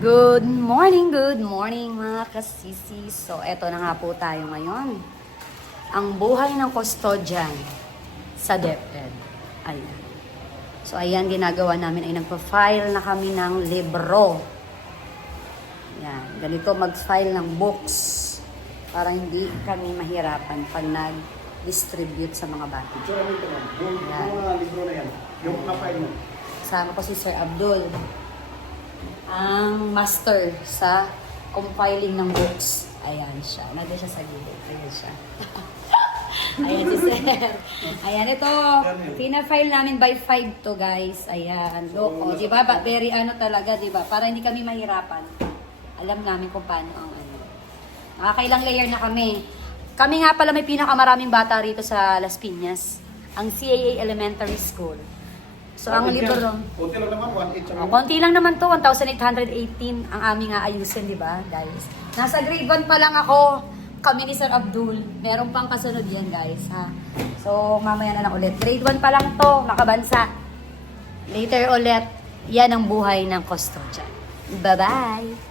Good morning mga kasisi. So, eto na nga po tayo ngayon. Ang buhay ng custodian sa DepEd. Ayan. So, ayan, ginagawa namin ay nagpa-file na kami ng libro. Ayan, ganito mag-file ng books para hindi kami mahirapan pag nag-distribute sa mga bata. So, ano ito lang? Yung mga libro na yan, yung na-file mo. Kasama ko si Sir Abdul, ang master sa compiling ng books. Ayan siya. Nandun siya sa gilid. Ayan siya. Ayan si Sir. Ayan, ito. Pina-file namin by 5 to, guys. Ayan. Loko. Diba? Very ano talaga, diba? Para hindi kami mahirapan. Alam namin kung paano ang ano. Nakakailang layer na kami. Kami nga pala may pinakamaraming bata rito sa Las Piñas. Ang CAA Elementary School. So, ang libro, konti lang naman, 1.8. konti lang naman to, 1,818 ang aming aayusin, di ba, guys? Nasa grade 1 pa lang ako, kami ni Sir Abdul. Meron pang kasunod yan, guys, ha? So, mamaya na lang ulit. Grade 1 pa lang to, makabansa. Later ulit, yan ang buhay ng custodian. Bye-bye!